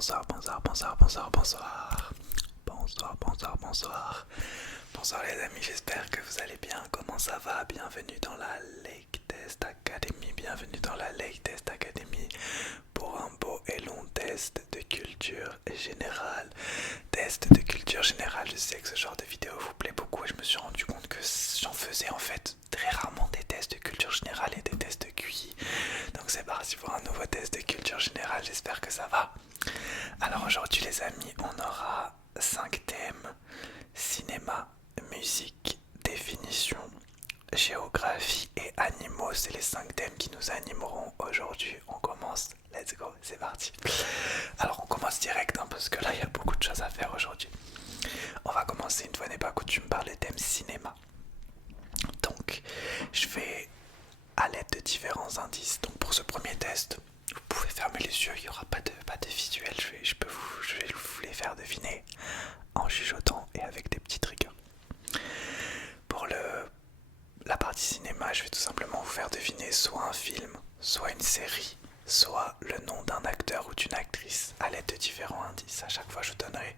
Bonsoir, bonsoir, bonsoir, bonsoir, bonsoir. Bonsoir, bonsoir, bonsoir. Bonsoir les amis, j'espère que vous allez bien. Comment ça va? Bienvenue dans la Lake Test Academy. Bienvenue dans la Lake Test Academy pour un beau et long test de culture générale. Test de culture générale, je sais que ce genre de vidéo vous plaît beaucoup et je me suis rendu compte que j'en faisais en fait très rarement des tests de culture générale et des tests de QI. Donc c'est parti pour un nouveau test de culture générale, j'espère que ça va. Alors aujourd'hui les amis, on aura 5 thèmes: cinéma, musique, définition, géographie et animaux. C'est les 5 thèmes qui nous animeront aujourd'hui. On commence, let's go, c'est parti. Alors on commence direct parce que là il y a beaucoup de choses à faire aujourd'hui. On va commencer, une fois n'est pas coutume, par le thème cinéma. Donc je vais à l'aide de différents indices. Donc pour ce premier test, vous pouvez fermer les yeux, il n'y aura pas de visuel, je vais vous les faire deviner en chuchotant et avec des petits triggers. Pour la partie cinéma, je vais tout simplement vous faire deviner soit un film, soit une série, soit le nom d'un acteur ou d'une actrice à l'aide de différents indices. À chaque fois, je donnerai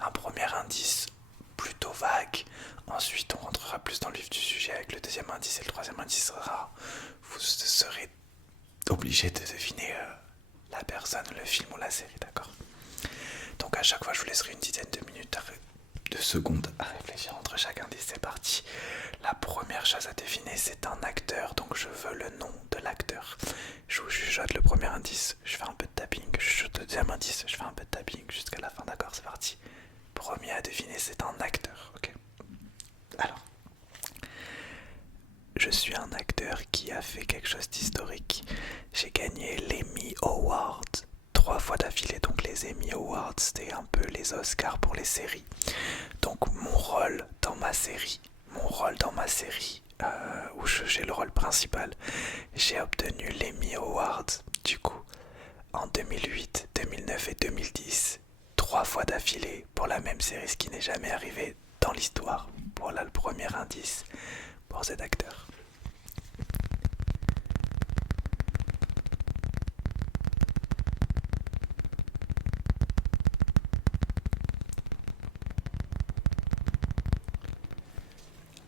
un premier indice plutôt vague. Ensuite, on rentrera plus dans le vif du sujet avec le deuxième indice et le troisième indice sera... Vous serez obligé de deviner la personne, le film ou la série, d'accord? Donc à chaque fois, je vous laisserai une dizaine de minutes, de secondes à réfléchir entre chaque indice. C'est parti. La première chose à deviner, c'est un acteur, donc je veux le nom de l'acteur. Je vous chuchote le premier indice, je fais un peu de tapping. Je chuchote le deuxième indice, je fais un peu de tapping jusqu'à la fin, d'accord? C'est parti. Premier à deviner, c'est un acteur, ok? Alors, je suis un acteur qui a fait quelque chose d'historique. J'ai gagné l'Emmy Awards 3 fois d'affilée. Donc les Emmy Awards, c'était un peu les Oscars pour les séries. Donc mon rôle dans ma série, où j'ai le rôle principal, j'ai obtenu l'Emmy Awards du coup en 2008, 2009 et 2010. 3 fois d'affilée pour la même série, ce qui n'est jamais arrivé dans l'histoire. Voilà le premier indice pour cet acteur.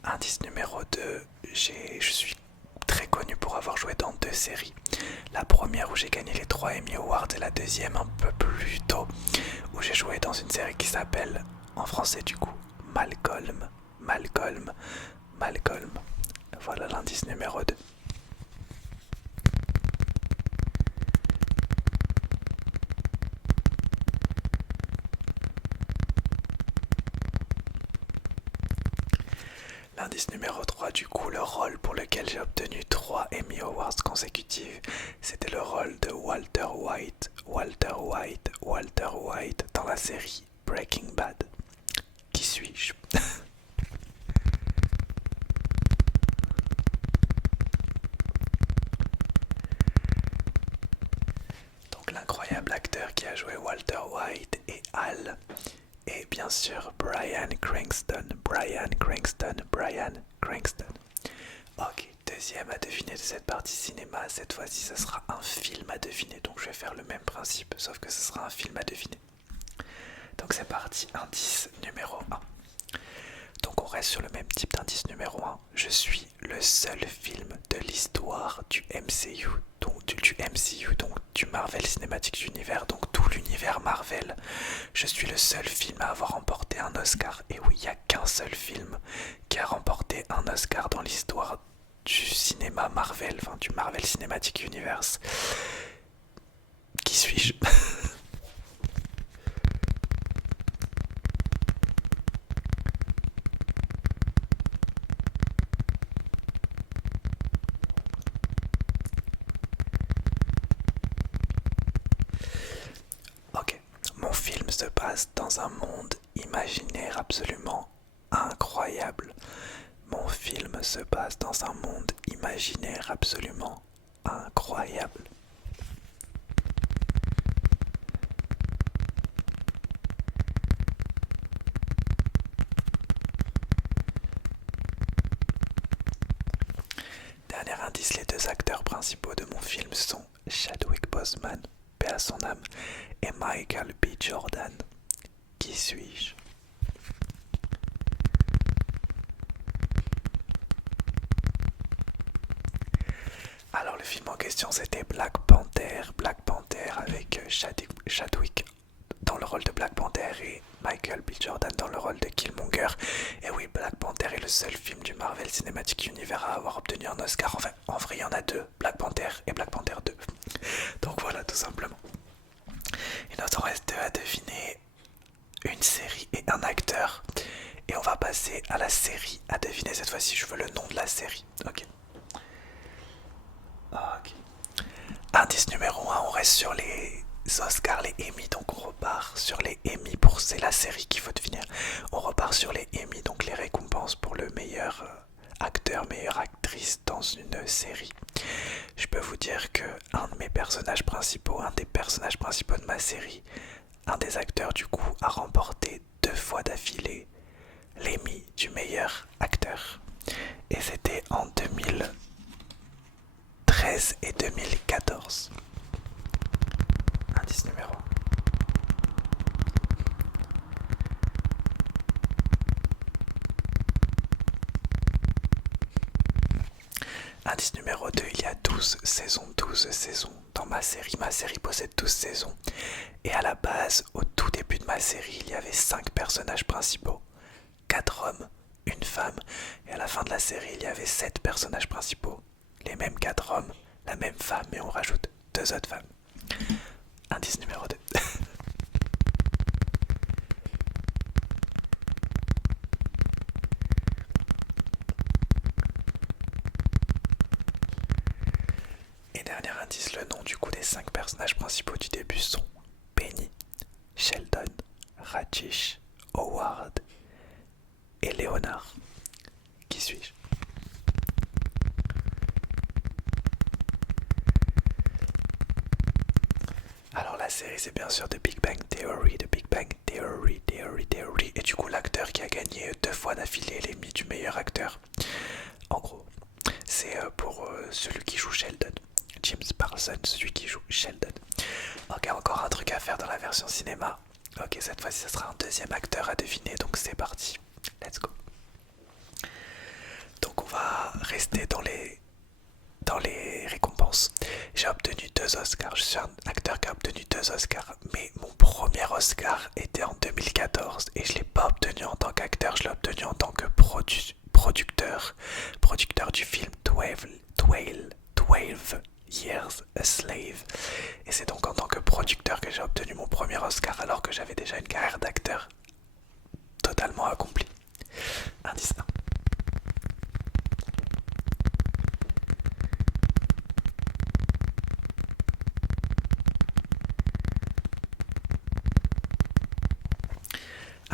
Indice numéro 2, je suis très connu pour avoir joué dans 2 séries. La première où j'ai gagné les 3 Emmy Awards et la deuxième un peu plus tôt où j'ai joué dans une série qui s'appelle, en français du coup, Malcolm. Voilà l'indice numéro 2. L'indice numéro 3, du coup, le rôle pour lequel j'ai obtenu 3 Emmy Awards consécutifs, c'était le rôle de Walter White dans la série Breaking Bad. Qui suis-je? Donc l'incroyable acteur qui a joué Walter White et Hal, et bien sûr Bryan Cranston. Ok, deuxième à deviner de cette partie cinéma. Cette fois-ci, ce sera un film à deviner. Donc je vais faire le même principe, sauf que ce sera un film à deviner. Donc c'est parti, indice numéro 1. Donc on reste sur le même type d'indice numéro 1. Je suis le seul film de l'histoire du MCU, donc du Marvel Cinematic Universe, donc tout l'univers Marvel. Je suis le seul film à avoir remporté un Oscar. Et oui, il n'y a qu'un seul film qui a remporté un Oscar dans l'histoire du cinéma Marvel, enfin du Marvel Cinematic Universe. Qui suis-je? Ok, mon film se passe dans un monde imaginaire absolument incroyable. Mon film se passe dans un monde imaginaire absolument incroyable. Dernier indice, les 2 acteurs principaux de mon film sont Chadwick Boseman, à son âme, et Michael B. Jordan. Qui suis-je? Alors le film en question c'était Black Panther, avec Chadwick dans le rôle de Black Panther et Michael B. Jordan dans le rôle de Killmonger. Et oui, Black Panther est le seul film du Marvel Cinematic Universe à avoir obtenu un Oscar. Enfin, en vrai, il y en a deux, Black Panther et Black Panther 2. Donc voilà, tout simplement. Il nous en reste deux à deviner, une série et un acteur. Et on va passer à la série à deviner. Cette fois-ci, je veux le nom de la série. Ok. Ok. Indice numéro 1, on reste sur les Oscars, les Emmy, donc on repart sur les Emmy pour c'est la série qu'il faut deviner. On repart sur les Emmy, donc les récompenses pour le meilleur acteur, meilleure actrice dans une série. Je peux vous dire que un des personnages principaux de ma série, un des acteurs du coup, a remporté 2 fois d'affilée l'Emmy du meilleur acteur. Et c'était en 2013 et 2014. Indice numéro 1. Indice numéro 2, il y a 12 saisons dans ma série. Ma série possède 12 saisons. Et à la base, au tout début de ma série, il y avait 5 personnages principaux. 4 hommes, une femme. Et à la fin de la série, il y avait 7 personnages principaux. Les mêmes 4 hommes, la même femme, mais on rajoute 2 autres femmes. Indice numéro 2. Et dernier indice, le nom du coup des 5 personnages principaux du début sont Penny, Sheldon, Rajesh, Howard et Léonard. Qui suis-je? Alors la série c'est bien sûr The Big Bang Theory, et du coup l'acteur qui a gagné 2 fois d'affilée l'Emmy du meilleur acteur. En gros, c'est pour celui qui joue Sheldon, James Parsons, celui qui joue Sheldon. Ok, encore un truc à faire dans la version cinéma. Ok, cette fois-ci, ça sera un deuxième acteur à deviner, donc c'est parti. Let's go. Donc on va rester dans les récompenses. J'ai obtenu 2 Oscars. Je suis un acteur qui a obtenu 2 Oscars, mais mon premier Oscar était en 2014 et je l'ai pas obtenu en tant qu'acteur, je l'ai obtenu en tant que producteur du film 12 Years a Slave. Et c'est donc en tant que producteur que j'ai obtenu mon premier Oscar alors que j'avais déjà une carrière d'acteur totalement accomplie. Indice 1.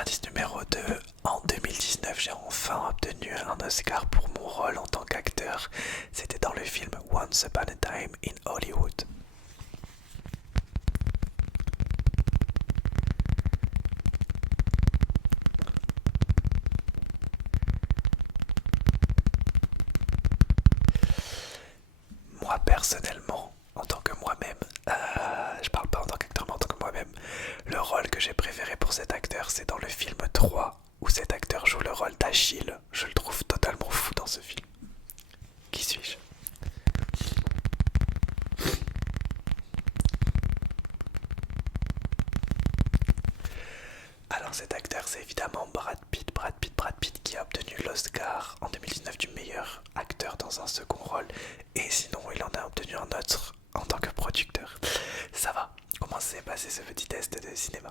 Indice numéro 2, en 2019, j'ai enfin obtenu un Oscar pour mon rôle en tant qu'acteur. C'était dans le film Once Upon a Time in Hollywood. Moi personnellement, en tant que moi-même, je parle pas en tant qu'acteur mais en tant que moi-même, le rôle que j'ai préféré pour cet acteur c'est dans le film 3 où cet acteur joue le rôle d'Achille. Je le trouve totalement fou dans ce film. Qui suis-je? Alors cet acteur c'est évidemment Brad Pitt qui a obtenu l'Oscar en 2019 du meilleur acteur dans un second rôle et sinon il en a obtenu un autre en tant que producteur. Ça va, comment s'est passé ce petit test de cinéma?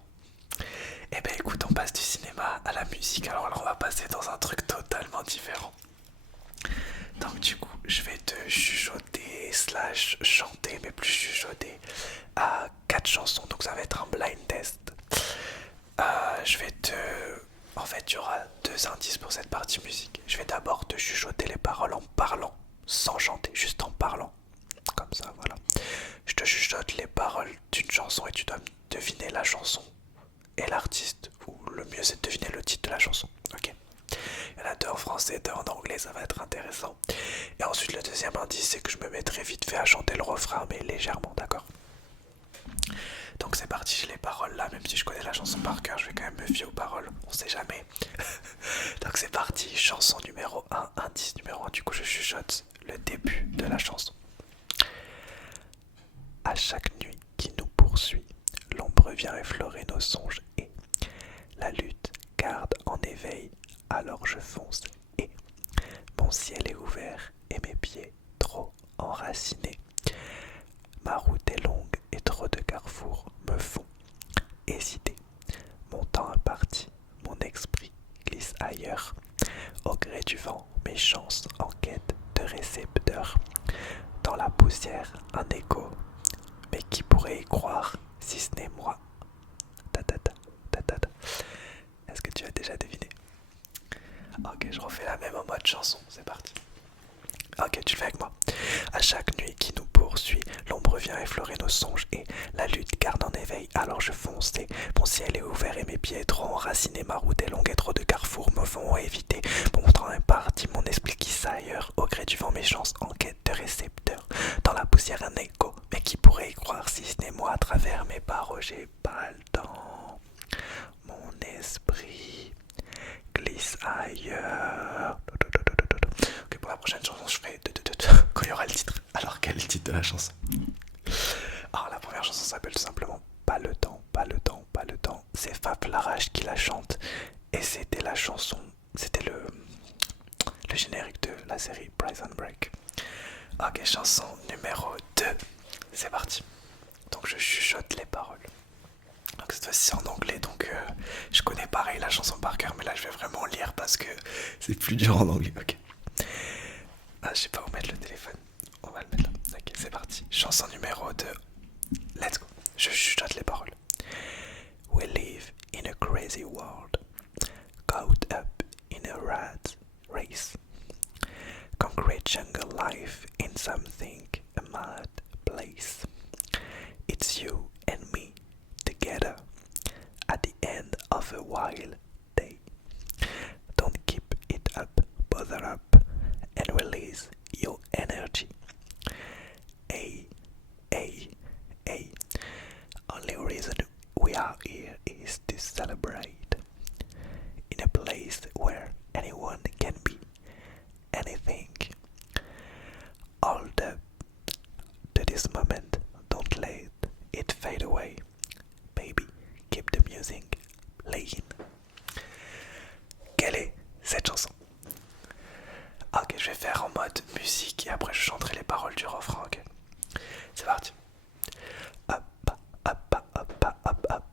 Eh ben écoute, on passe du cinéma à la musique, alors là on va passer dans un truc totalement différent. Donc du coup je vais te chuchoter slash chanter, mais plus chuchoter, à 4 chansons, donc ça va être un blind test. Je vais te... En fait, il y aura 2 indices pour cette partie musique. Je vais d'abord te chuchoter les paroles en parlant, sans chanter, juste en parlant. Comme ça, voilà. Je te chuchote les paroles d'une chanson et tu dois deviner la chanson et l'artiste. Ou le mieux, c'est de deviner le titre de la chanson. Ok. Il y en a 2 en français, 2 en anglais, ça va être intéressant. Et ensuite, le deuxième indice, c'est que je me mettrai vite fait à chanter le refrain, mais légèrement, d'accord? par cœur, je vais quand même me fier aux paroles, on sait jamais. Donc c'est parti, chanson numéro 1, indice numéro 1, du coup je chuchote le début de la chanson. À chaque nuit qui nous poursuit, l'ombre vient effleurer nos songes et la lutte garde en éveil, alors je fonce et mon ciel est ouvert et mes pieds trop enracinés. Ma route est longue et trop de carrefours me font hésiter. Mon temps imparti, mon esprit glisse ailleurs. Au gré du vent, mes chances en quête de récepteurs. Dans la poussière, un écho. Mais qui pourrait y croire si ce n'est moi? Ta ta ta ta ta ta. Est-ce que tu as déjà deviné? Ok, je refais la même en mode chanson, c'est parti. Ok, tu le fais avec moi. À chaque nuit qui nous poursuit, l'ombre vient effleurer nos songes et la lutte garde en éveil, alors je fonce et mon ciel est ouvert et mes pieds trop enracinés, ma route est longue et trop de carrefours me font éviter. Mon temps est parti, mon esprit qui s'ailleurs, au gré du vent mes chances en quête de récepteurs. Dans la poussière un écho, mais qui pourrait y croire si ce n'est moi? À travers mes barreaux j'ai pas le temps. Mon esprit glisse ailleurs. Ok, pour la prochaine chanson, je ferai quand il y aura le titre. Alors, quel est le titre de la chanson? Alors, la première chanson s'appelle tout simplement Pas le temps, pas le temps, pas le temps. C'est Fab Larage qui la chante. Et c'était la chanson, c'était le générique de la série Prison Break. Ok, chanson numéro 2. C'est parti. Donc, je chuchote les paroles. Donc cette fois-ci c'est en anglais, donc je connais pareil la chanson par cœur, mais là je vais vraiment lire parce que c'est plus dur en anglais. Ok. Ah, je sais pas où mettre le téléphone. On va le mettre là. Ok, c'est parti. Chanson numéro 2. Let's go. Je chuchote les paroles. We live in a crazy world, caught up in a rat race. Concrete jungle life in something, a mad place. It's you and me together at the end of a wild day. Don't keep it up, bother up, and release your energy. Hey, hey, hey. Only reason we are here is to celebrate. In a place where anyone can be anything. Hold up to this moment, don't let it fade away. Baby, keep the music playing. Quelle est cette chanson? Ok, je vais faire en mode musique et après je chanterai les paroles du refrain, ok? C'est parti. Hop, hop, hop, hop, hop, hop, hop,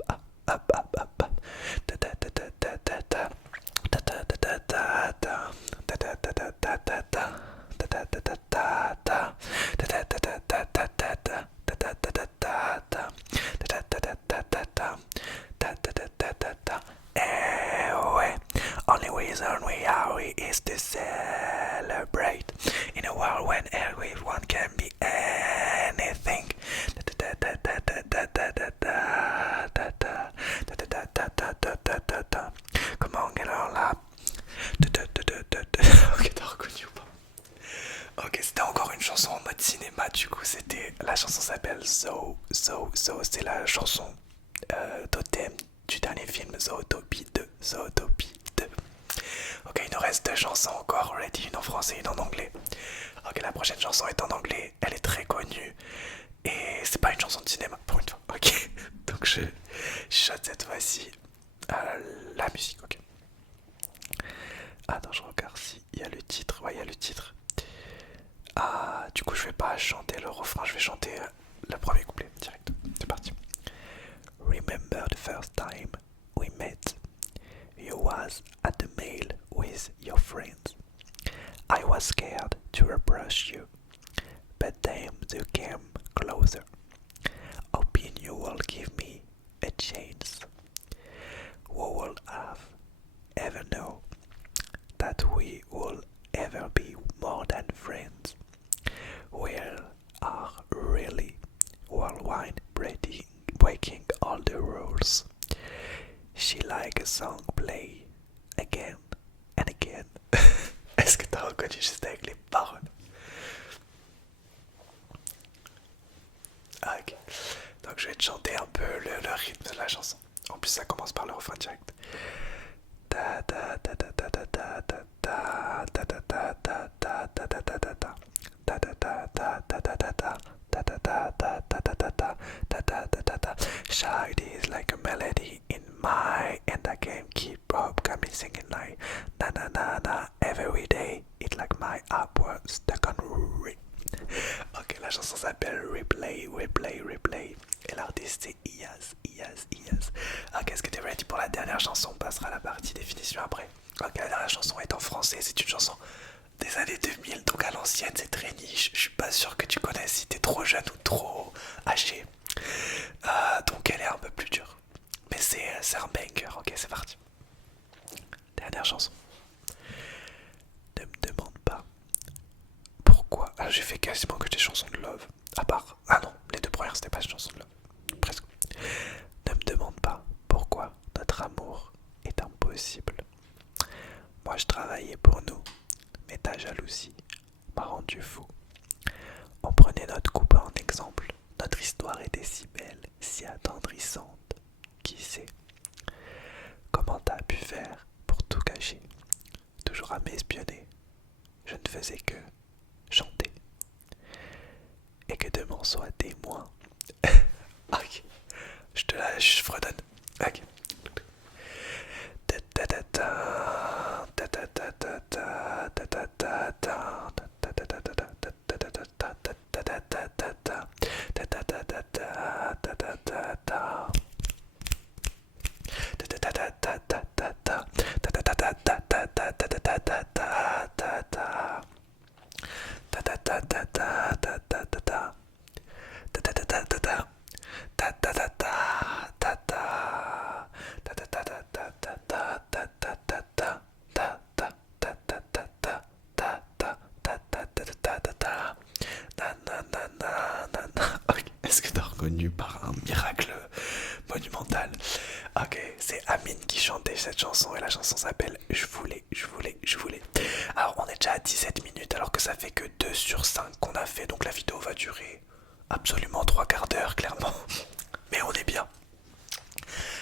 hop, hop, hop. Ta ta ta ta ta ta ta. Ta ta ta ta ta ta. Ta ta ta ta ta ta ta. Ta ta ta ta ta ta. Ta ta ta ta ta ta ta ta. Ta ta ta ta ta ta. Ta ta ta ta ta ta ta. Ta ta ta ta ta ta. Eh ouais. Only reason we are here is to celebrate. In a world when everyone can be anything. Comment on get on là? Ok, t'as reconnu ou pas? Ok, c'était encore une chanson en mode cinéma, du coup c'était... La chanson s'appelle So, c'est la chanson totem du dernier film Zootopie 2. Zootopie 2. Ok, il nous reste deux chansons encore, already, une en français et une en anglais. Ok, la prochaine chanson est en anglais, elle est très connue. Et c'est pas une chanson de cinéma pour une fois, ok. Donc je shot cette fois-ci la musique, ok. Attends, je regarde si il y a le titre. Ouais, il y a le titre. Ah, du coup, je vais pas chanter le refrain, je vais chanter le premier couplet direct. C'est parti. Remember the first time we met. You was at the mail with your friends. I was scared to approach you, but then you came closer. Hoping you will give me a chance. Who will have ever know that we will ever be more than friends? We are really worldwide breaking all the rules. She like a song play again and again. Est-ce que t'as reconnu juste avec les paroles? Ok. Donc je vais te chanter un peu le rythme de la chanson. En plus, ça commence par le refrain direct. Ta ta ta ta ta ta ta ta ta ta ta ta ta ta ta ta ta ta ta. Shout is like a melody in my and I can keep up coming singing like na na na na every day. It's like my upward stuck on re. Ok, la chanson s'appelle Replay, Replay, Replay. Et l'artiste c'est Iyaz, Iyaz, Iyaz. Ok, est-ce que t'es ready pour la dernière chanson? On passera à la partie définition après. Ok, la dernière chanson est en français, c'est une chanson des années 2000, donc à l'ancienne, c'est très niche. Je suis pas sûr que tu connaisses si t'es trop jeune ou trop âgé. Donc elle est un peu plus dure. Mais c'est un banger, ok, c'est parti. Dernière chanson. Ne me demande pas pourquoi. Ah, j'ai fait quasiment que des chansons de love. À part. Ah non, les deux premières c'était pas des chansons de love. Presque. Ne me demande pas pourquoi notre amour est impossible. Moi je travaillais pour nous, mais ta jalousie m'a rendu fou. On prenait notre couple en exemple. Notre histoire était si belle, si attendrissante. Qui sait comment t'as pu faire pour tout cacher? Toujours à m'espionner. Je ne faisais que chanter. Et que demain soit témoin. Ok. Je te la je redonne. Ok. Est-ce que t'as reconnu par un miracle monumental? Ok, c'est Amine qui chantait cette chanson et la chanson s'appelle Je voulais, je voulais, je voulais. Alors on est déjà à 17 minutes alors que ça fait que 2 sur 5 qu'on a fait, donc la vidéo va durer absolument 3 quarts d'heure clairement. Mais on est bien.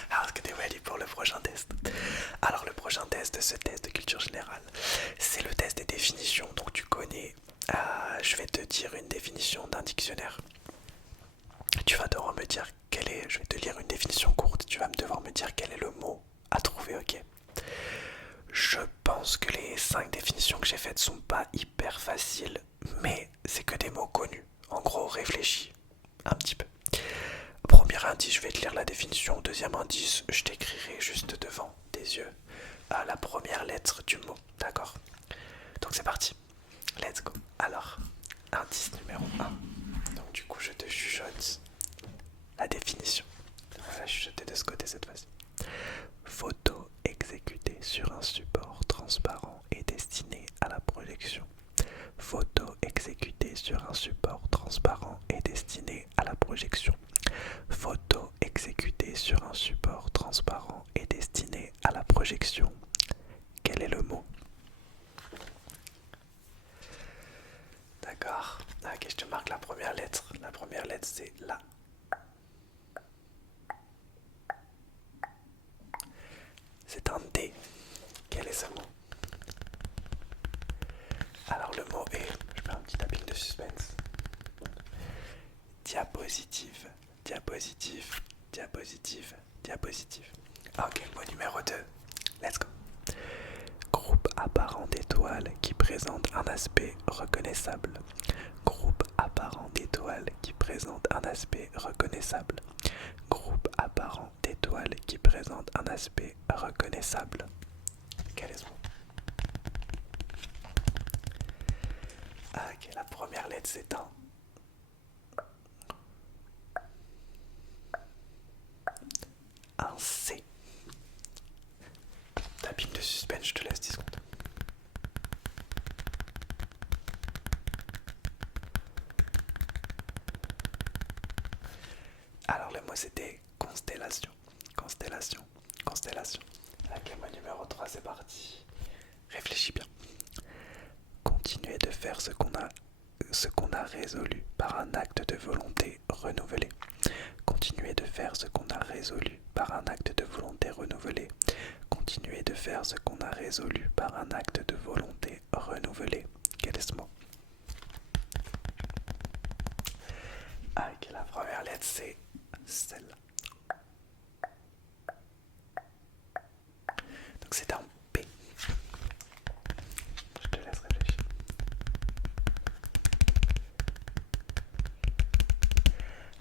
Alors est-ce que t'es ready pour le prochain test? Alors le prochain test de ce test de culture générale, c'est le test des définitions. Donc tu connais, je vais te dire une définition d'un dictionnaire. Tu vas devoir me dire quel est, je vais te lire une définition courte, tu vas devoir me dire quel est le mot à trouver, ok? Je pense que les 5 définitions que j'ai faites sont pas hyper faciles, mais c'est que des mots connus. En gros, réfléchis un petit peu. Premier indice, je vais te lire la définition. Deuxième indice, je t'écrirai juste devant tes yeux la première lettre du mot, d'accord? Donc c'est parti, let's go. Alors, indice numéro 1. Donc du coup, je te chuchote la définition. On va chuchoter de ce côté cette fois-ci. Photo exécutée sur un support transparent et destinée à la projection. Photo exécutée sur un support transparent et destinée à la projection. Photo exécutée sur un support transparent et destinée à la projection. Quel est le mot? D'accord. Ok, je te marque la première lettre. La première lettre, c'est la. C'est un D. Quel est ce mot? Alors le mot est, je mets un petit tapping de suspense. Diapositive, diapositive, diapositive, diapositive. Ok, mot numéro 2. Let's go. Groupe apparent d'étoiles qui présente un aspect reconnaissable. Groupe apparent d'étoiles qui présente un aspect reconnaissable. Groupe apparent d'étoiles qui présente un aspect reconnaissable. Quel est ce mot? Ok, la première lettre c'est un C. Tapping de suspense, je te laisse 10 secondes. Alors le mot c'était constellation. Constellation. Constellation. Avec le mot numéro 3, c'est parti. Réfléchis bien. Continuer de faire ce qu'on a résolu par un acte de volonté renouvelé. Continuer de faire ce qu'on a résolu par un acte de volonté renouvelé. Continuer de faire ce qu'on a résolu par un acte de volonté renouvelé. Quel est ce mot? Ok, la première lettre c'est celle-là. Donc c'est un P. Je te laisse réfléchir.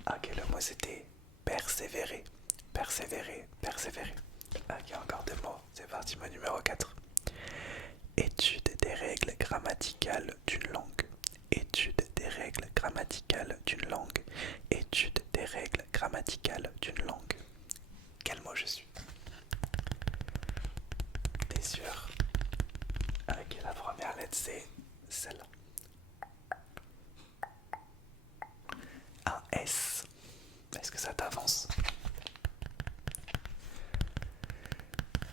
Ok, le mot c'était persévérer. Persévérer, persévérer. Ok, encore deux mots. C'est parti, mot numéro 4. Étude des règles grammaticales d'une langue. Étude des règles grammaticales d'une langue. Étude des règles grammaticales d'une langue. Quel mot je suis? T'es sûr? Ok, la première lettre c'est celle-là. Un S. Est-ce que ça t'avance?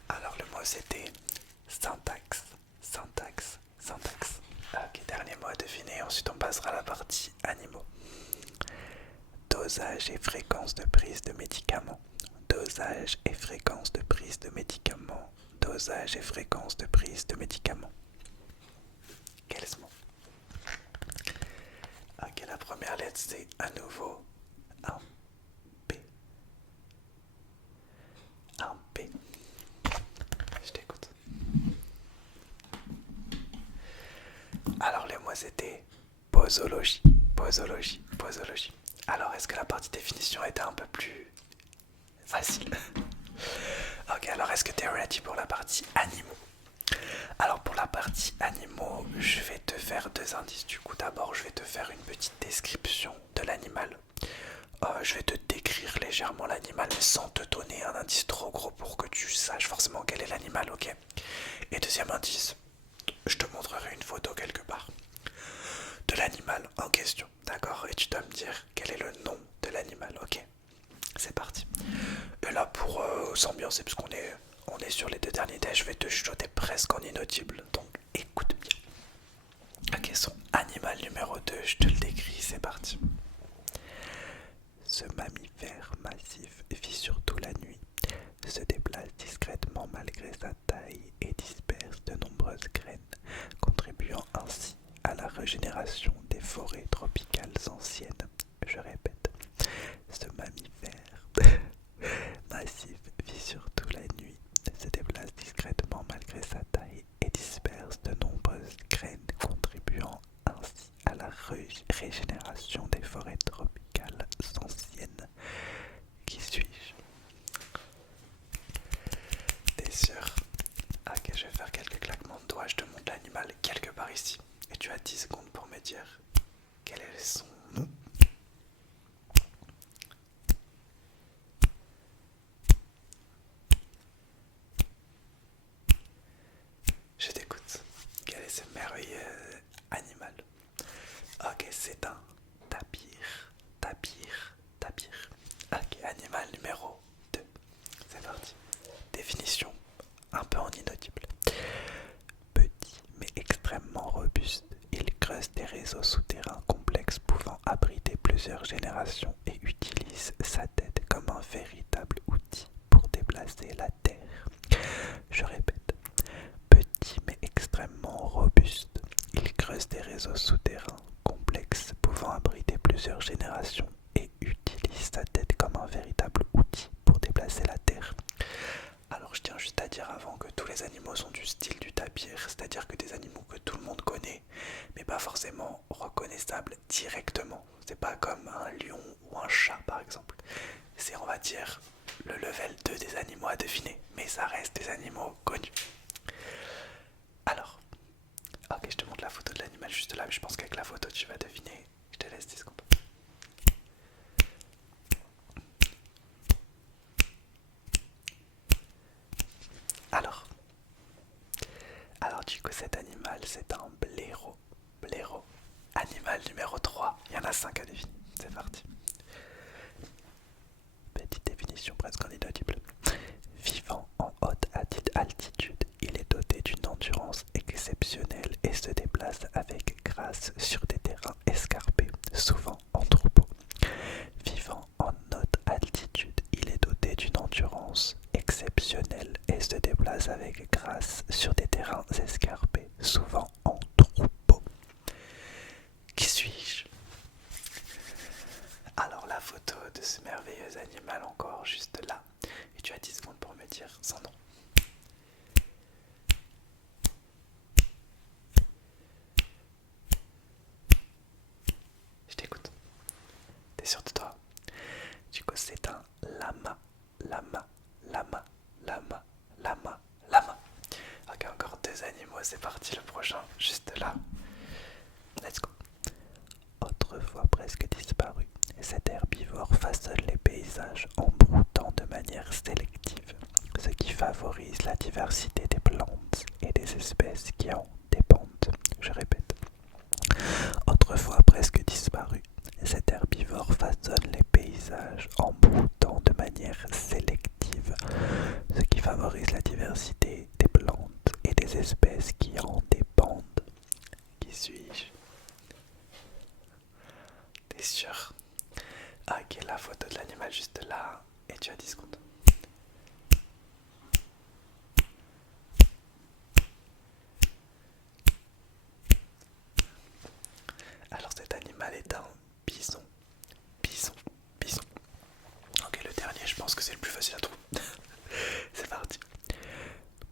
Alors le mot c'était syntaxe. Syntaxe, syntaxe. Ok, dernier mot à deviner, ensuite on passera à la partie animaux. Dosage et fréquence de prise de médicaments. Dosage et fréquence de prise de médicaments. Dosage et fréquence de prise de médicaments. Quel est ce mot? Ok, la première lettre c'est à nouveau un P. Un P. Je t'écoute. Alors les mots c'était posologie, posologie, posologie. Alors est-ce que la partie définition était un peu plus facile? Ok, alors est-ce que tu es ready pour la partie animaux? Alors pour la partie animaux, je vais te faire deux indices. Du coup d'abord je vais te faire une petite description de l'animal. Je vais te décrire légèrement l'animal mais sans te donner un indice trop gros pour que tu saches forcément quel est l'animal, ok? Et deuxième indice, je te montrerai une photo quelque part de l'animal en question, d'accord? Et tu dois me dire quel est le nom de l'animal, ok? C'est parti. Et là pour s'ambiancer, parce on est sur les deux derniers tests, je vais te chuchoter presque en inaudible, donc écoute bien. Ok, son animal numéro 2, je te le décris, c'est parti. Ce mammifère massif vit surtout la nuit, se déplace discrètement malgré sa taille et disperse de nombreuses graines, contribuant ainsi à la régénération des forêts tropicales anciennes. Je répète, ce mammifère massif vit surtout la nuit, se déplace discrètement malgré sa taille et disperse de nombreuses graines, contribuant ainsi à la régénération des forêts tropicales anciennes. Qui suis-je? T'es sûr? Ok, je vais faire quelques claquements de doigts, je te montre l'animal quelque part ici. Et tu as 10 secondes pour me dire quel est son nom. Je t'écoute. Quel est ce merveilleux animal? Ok, c'est un tapir. Tapir, tapir. Ok, animal numéro 2. C'est parti. Définition un peu en inaudible. Petit mais extrêmement robuste, il creuse des réseaux souterrains complexes pouvant abriter plusieurs générations et utilise sa tête comme un véritable outil pour déplacer la terre. Je répète, petit mais extrêmement robuste, il creuse des réseaux souterrains complexes pouvant abriter plusieurs générations et utilise sa tête comme un véritable outil pour déplacer la terre. Alors je tiens juste à dire avant que tous les animaux sont du style du tapir, c'est-à-dire que des animaux que tout le monde connaît, mais pas forcément reconnaissables directement. C'est pas comme un lion ou un chat par exemple. C'est, on va dire, le level 2 des animaux à deviner, mais ça reste des animaux connus. Alors, ok, je te montre la photo de l'animal juste là, mais je pense qu'avec la photo tu vas deviner. Je te laisse 10 secondes. Alors du coup cet animal c'est un blaireau. Blaireau. Animal numéro 3. Il y en a 5 à deviner. C'est parti. Petite définition presque inaudible. Vivant en haute altitude, il est doté d'une endurance exceptionnelle et se déplace avec grâce sur des terrains escarpés, souvent en troupeau. Vivant en haute altitude, il est doté d'une endurance avec grâce sur des terrains escarpés, souvent en troupeau. Qui suis-je? Alors la photo de ce merveilleux animal encore juste là. Et tu as 10 secondes pour me dire son nom. Je t'écoute. T'es sûr de toi? Du coup c'est un lama. Lama, lama, lama, lama, lama. Ok, encore 2 animaux, c'est parti, le prochain, juste là. Let's go. Autrefois presque disparu, cet herbivore façonne les paysages en broutant de manière sélective, ce qui favorise la diversité des plantes et des espèces qui en dépendent. Je répète. Autrefois presque disparu, cet herbivore façonne les paysages en broutant de manière sélective, ce qui favorise la diversité des plantes et des espèces qui en dépendent. Qui suis-je? T'es sûr? Ok, la photo de l'animal juste là, et tu as 10 secondes. Alors cet animal est un bison. Bison, bison. Ok, le dernier, je pense que c'est le plus facile à trouver. C'est parti.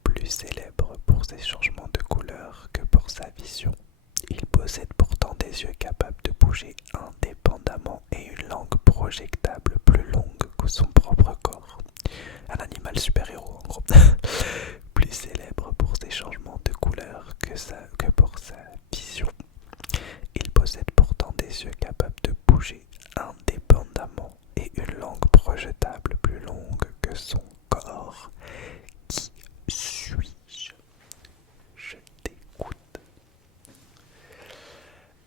Plus célèbre pour ses changements de couleur que pour sa vision, il possède pourtant des yeux capables de bouger indépendamment et une langue projectable plus longue que son propre corps. Un animal super-héros en gros. Plus célèbre pour ses changements de couleur que pour sa vision, il possède pourtant des yeux capables de bouger indépendamment et une langue projetable plus longue que son corps. Qui suis-je? Je t'écoute.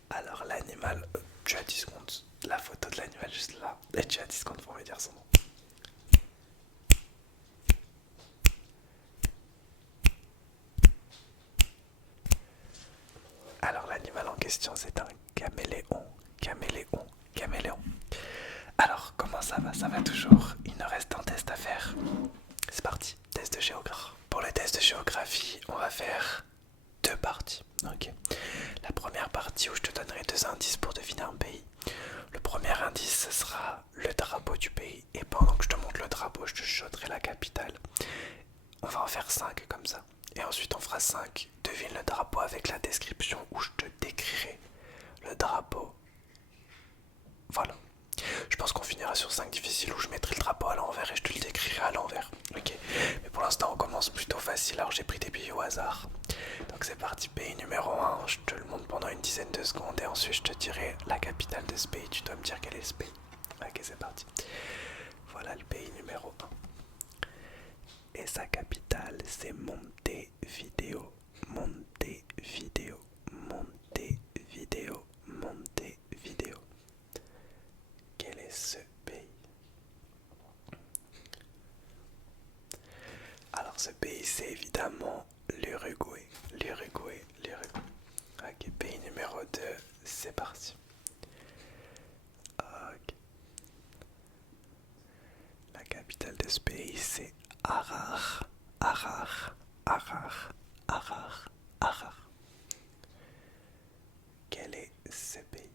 Alors l'animal, tu as 10 secondes. La photo de l'animal juste là. Et tu as 10 secondes pour me dire son nom. Alors l'animal en question c'est un caméléon. Caméléon, caméléon. Alors comment ça va? Ça va toujours. Il nous reste un test à faire. C'est parti, test de géographie. Pour le test de géographie, on va faire 2 parties. Ok. La première partie où je te donnerai 2 indices pour deviner un pays. Le premier indice, ce sera le drapeau du pays. Et pendant que je te montre le drapeau, je te chuchoterai la capitale. On va en faire 5 comme ça. Et ensuite, on fera 5. Devine le drapeau avec la description où je te décrirai le drapeau. Voilà. Je pense qu'on finira sur 5 difficiles où je mettrai le drapeau à l'envers et je te le décrirai à l'envers. Ok. Mais pour l'instant, on commence plutôt facile. Alors, j'ai pris des pays au hasard. Donc, c'est parti. Pays numéro 1. Je te le montre pendant une dizaine de secondes et ensuite, je te dirai la capitale de ce pays. Tu dois me dire quel est ce pays. Ok, c'est parti. Voilà le pays numéro 1. Et sa capitale, c'est Montevideo. Montevideo. Montevideo. Montevideo. Quel est ce pays? Alors ce pays c'est évidemment l'Uruguay. L'Uruguay, l'Uruguay. Ok, pays numéro 2, c'est parti. Ok. La capitale de ce pays c'est Harar. Harar. Harar. Harar. Harar. Quel est ce pays?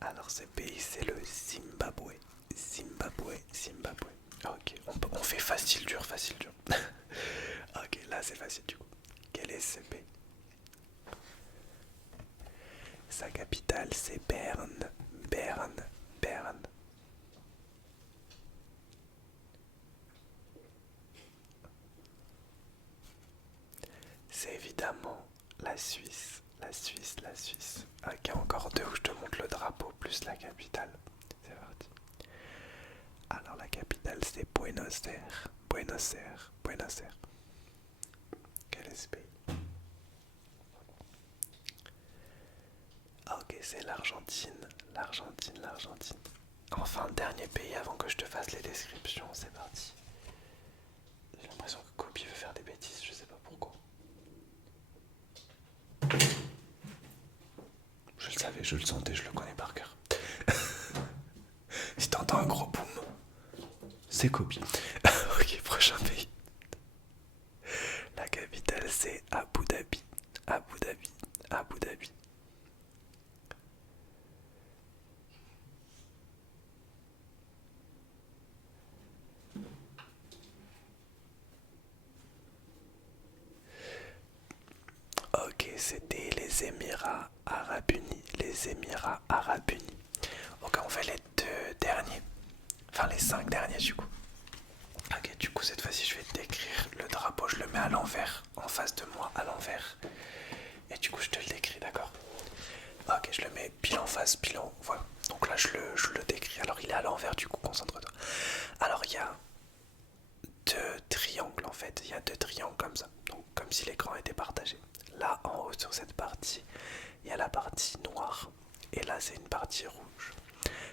Alors ce pays c'est le Zimbabwe. Zimbabwe, Zimbabwe. Ok, on fait facile dur, facile dur. Ok, là c'est facile du coup. Quel est ce pays? Sa capitale c'est Berne. Berne, Berne. C'est évidemment la Suisse. La Suisse, la Suisse. Ok, encore 2 où je te montre le drapeau plus la capitale. C'est parti. Alors la capitale c'est Buenos Aires. Buenos Aires, Buenos Aires. Quel est ce pays? Ok, c'est l'Argentine. L'Argentine, l'Argentine. Enfin, dernier pays avant que je te fasse les descriptions, c'est parti. J'ai l'impression que Kobe veut faire des bêtises, je sais pas pourquoi. Je le savais, je le sentais, je le connais par cœur. Si t'entends un gros boom, c'est Kobe. Ok, prochain pays. La capitale c'est Abu Dhabi. Abu Dhabi. Abu Dhabi. Ok, c'était les Émirats Arabes Unis. Les Émirats Arabes Unis. Ok, on fait les deux derniers. Enfin, les 5 derniers du coup. Ok, du coup, cette fois-ci, je vais décrire le drapeau. Je le mets à l'envers, en face de moi, à l'envers. Et du coup, je te le décris, d'accord? Ok, je le mets pile en face, pile en... Voilà. Donc là, je le décris. Alors, il est à l'envers, du coup, concentre-toi. Alors, il y a deux triangles, en fait. Il y a deux triangles comme ça. Donc, comme si l'écran était partagé. Là, en haut, sur cette partie, il y a la partie noire. Et là, c'est une partie rouge.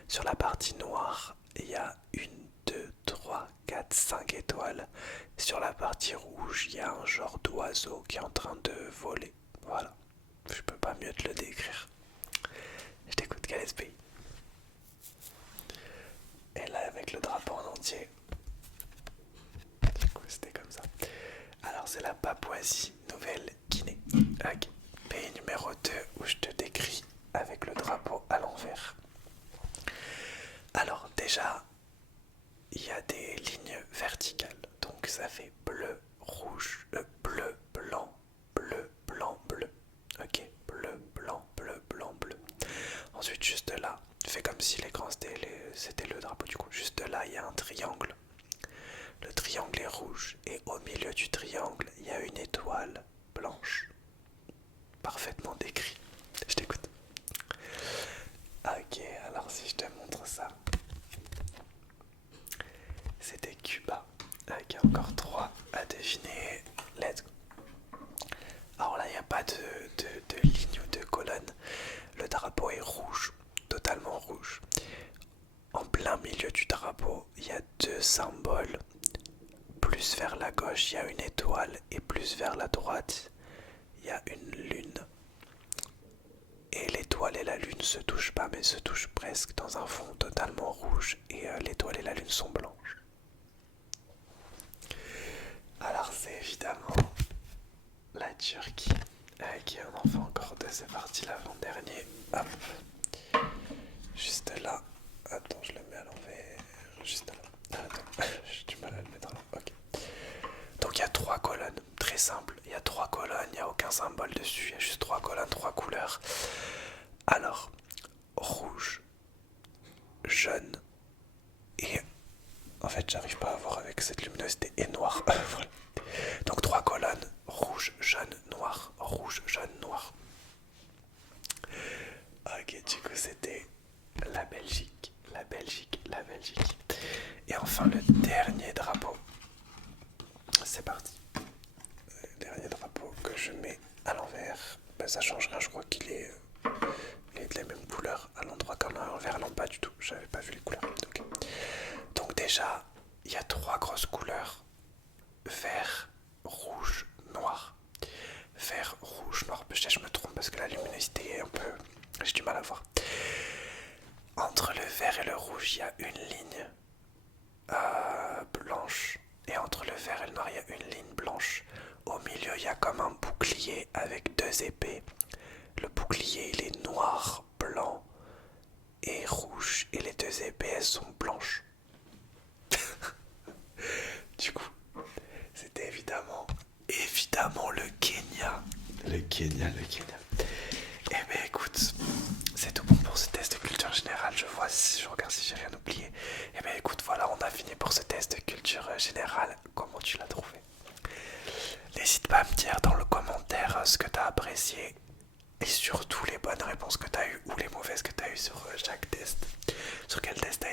Sur la partie noire, il y a une, deux, trois, quatre, 5 étoiles. Sur la partie rouge, il y a un genre d'oiseau qui est en train de voler. Voilà. Je peux pas mieux te le décrire. Je t'écoute, quel est ce pays? Et là, avec le drapeau en entier. Du coup, c'était comme ça. Alors, c'est la Papouasie-Nouvelle-Guinée. Ok. Pays numéro 2 où je te décris avec le drapeau à l'envers. Alors, déjà, il y a des lignes verticales. Donc, ça fait bleu, rouge, bleu, blanc, bleu, blanc, bleu. Ok, bleu, blanc, bleu, blanc, bleu. Ensuite, juste là, fais comme si l'écran c'était le drapeau du coup. Juste là, il y a un triangle. Le triangle est rouge et au milieu du triangle, il y a une étoile blanche. Parfaitement décrit. Je t'écoute. Ok, alors si je te montre ça. C'était Cuba. Ok, encore 3 à deviner. Let's go. Alors là, il n'y a pas de ligne ou de colonne. Le drapeau est rouge, totalement rouge. En plein milieu du drapeau, il y a deux symboles. Plus vers la gauche, il y a une étoile et plus vers la droite, il y a une lune. Et l'étoile et la lune se touchent pas, mais se touchent presque dans un fond totalement rouge et l'étoile et la lune sont blanches. Alors c'est évidemment la Turquie. Qui on en fait encore deux, c'est parti l'avant-dernier. Hop. Juste là. Attends, je le mets à l'envers. Juste là. Attends, j'ai du mal à le mettre là. Ok. Donc il y a 3 colonnes, très simple. Il y a 3 colonnes, il n'y a aucun symbole dessus. Il y a juste 3 colonnes, 3 couleurs. Alors, rouge, jaune et... En fait, j'arrive pas à voir avec cette luminosité et noir. Voilà. Donc 3 colonnes, rouge, jaune, noir, rouge, jaune, noir. Ok, du coup c'était la Belgique, la Belgique, la Belgique. Et enfin le dernier drapeau. C'est parti. Le dernier drapeau que je mets à l'envers. Ben, ça change rien, je crois qu'il est, de la même couleur à l'endroit qu'à l'envers. Non, pas du tout, j'avais pas vu les couleurs. Okay. Donc déjà, il y a 3 grosses couleurs. Vert, rouge, noir. Vert, rouge, noir. Peut-être je me trompe parce que la luminosité est un peu... J'ai du mal à voir. Entre le vert et le rouge, il y a une ligne blanche. Et entre le vert et le noir, il y a une ligne blanche. Au milieu, il y a comme un bouclier avec 2 épées. Le bouclier, il est noir, blanc et rouge. Et les 2 épées, elles sont blanches. Du coup, c'était évidemment le Kenya. Le Kenya. Eh ben écoute, c'est tout bon pour ce test de culture générale. Je regarde si j'ai rien oublié. Eh ben écoute, voilà, on a fini pour ce test de culture générale. Comment tu l'as trouvé? N'hésite pas à me dire dans le commentaire ce que tu as apprécié et surtout les bonnes réponses que tu as eues ou les mauvaises que tu as eues sur chaque test. Sur quel test tu